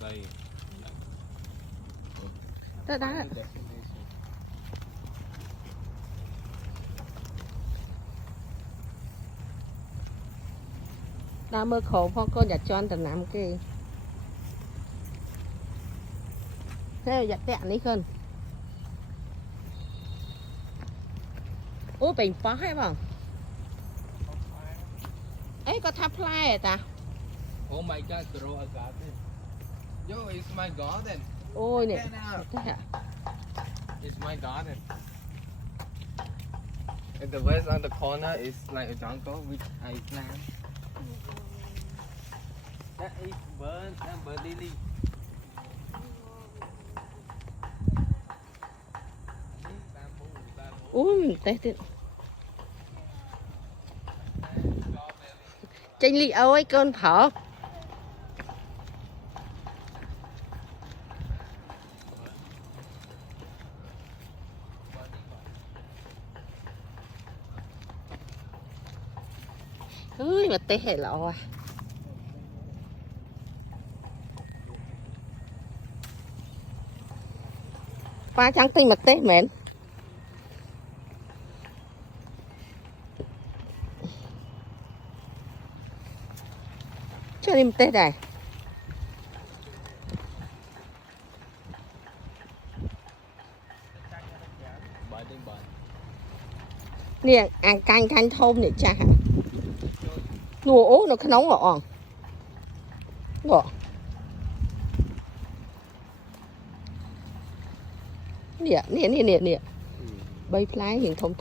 Đây. Đó đó. Đa mơ khổ phong con giặt cho anh tầm nằm kì. Thế giặt tẹn đi khơn. Ủa bình phó hay không? Ấy có tháp lai à ta? Oh my god, grow a garden. Yo, it's my garden. Ôi nè. Get out. It's my garden. And the west on the corner is like a jungle with I plant. That is bird lily. Tết tết. Tranh lị ơi con thở. Ui mà tê hệ lọ à. Ba trắng tinh mặt tê mến. Cho đi tê này. Nè, ăn canh thơm để cha hả? Nùa ố nó khá nóng rồi. Rồi. Nè. Bay plái hiện thông.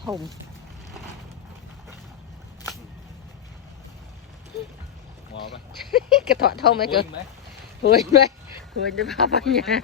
Cái thọ thông mấy cơ. Hùi mấy. Hùi nó vào nhà.